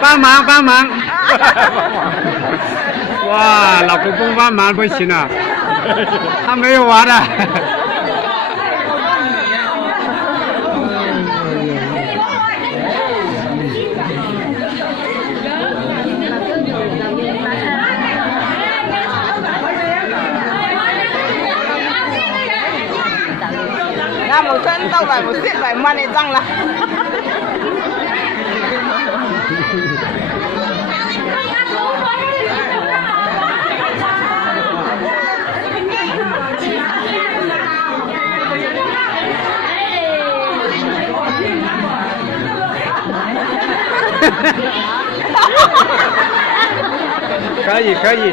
帮忙帮忙！哇，老公公帮忙不行啊，他没有娃的。Ra một chân tao phải một xiết phải măn này răng là. Cái gì cái gì?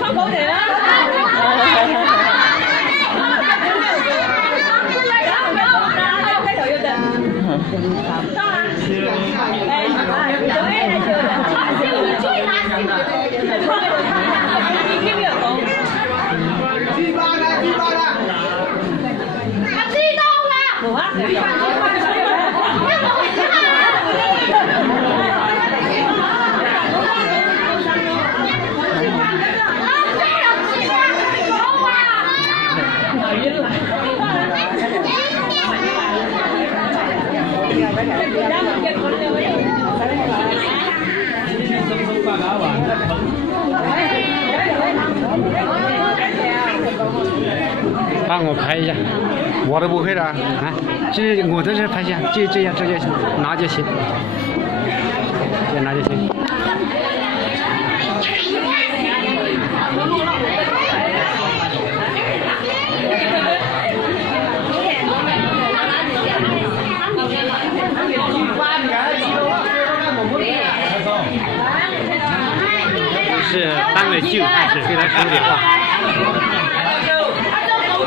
Không có thể đó.帮我拍一下，我都不会的。啊，这我在这拍一下，这样拿就行，这样拿就行。是当了舅还是非常兄弟话？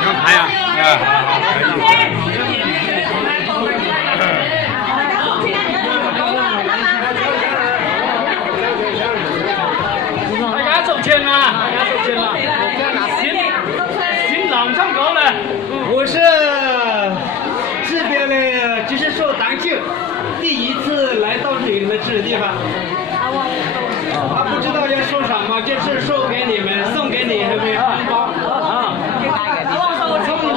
刚拍啊！大家收钱了，新郎上高了。我是这边的，就是说当舅，第一次来到你们这个地方。他不知道要说什么，就是说给你们，送给你们红包啊！从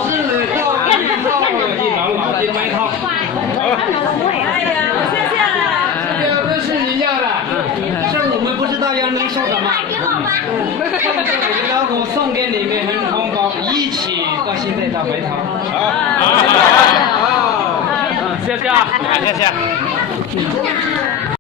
是到一套一毛一白套。哎呀，谢谢了。这个都是一样的，是我们不知道要能说什么。然后送给你们红包，一起到现在到白套。谢谢啊，谢谢。